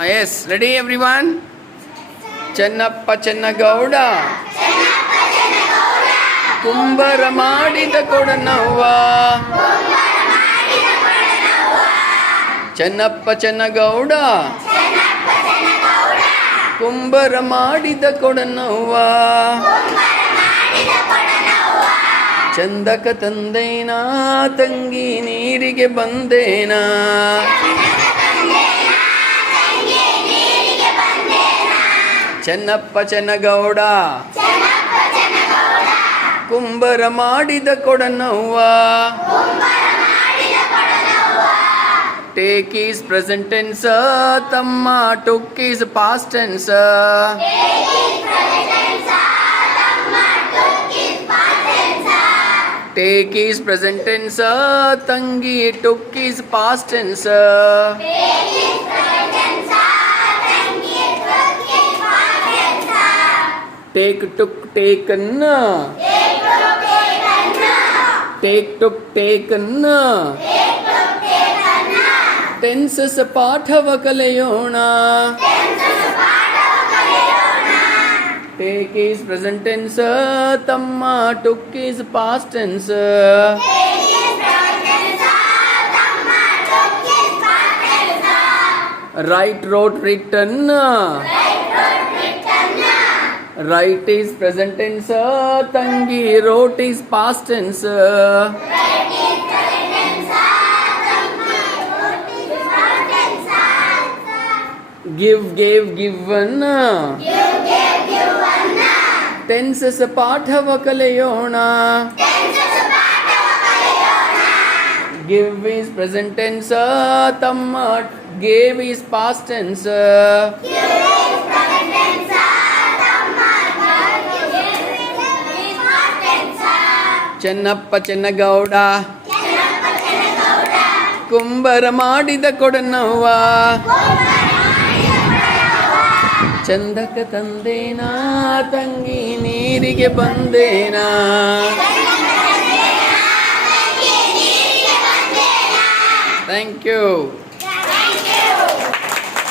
Yes, ready everyone? Chennappa Chennagowda ಕುಂಬರ ಮಾಡಿದ ಕೊಡನವ್ವ ಚೆನ್ನಪ್ಪ ಚೆನ್ನಗೌಡ ಕುಂಬರ ಮಾಡಿದ ಕೊಡನವ್ವ ಚಂದಕ ತಂದೇನಾ ತಂಗಿ ನೀರಿಗೆ ಬಂದೇನಾ ಚೆನ್ನಪ್ಪ ಚೆನ್ನಗೌಡ ಕುಂಬರ ಮಾಡಿದ ಕೊಡನವ್ವ ಟೇಕ್ ಈಸ್ ಪ್ರೆಸೆಂಟ್ ಟೆನ್ಸ್ ತಮ್ಮ took is past tense take is present tense ತಂಗಿ took is past tense take took ಟೇಕನ್ನ ಟೇಕ್ ಟುಕ್ ಟೇಕನ್ನ ಟೆನ್ಸಸ್ ಪಾಠವ ಕಲಿಯೋಣ ಟೇಕ್ ಈಸ್ ಪ್ರೆಸೆಂಟ್ ಟೆನ್ಸ್ ತಮ್ಮ took is past tense write wrote written Right is present tense, tangi. Wrote is past tense. Give, gave, given. Tenses ಪಾಠವ ಕಲಿಯೋಣ. Give is present tense, ತಮ್ಮ. Gave is past tense. Chennappa Chennagowda Kumbara ಮಾಡಿದ ಕೊಡನವ್ವ ಚಂದಕ ತಂದೇನಾ ತಂಗಿ ನೀರಿಗೆ ಬಂದೇನಾ ಥ್ಯಾಂಕ್ ಯು.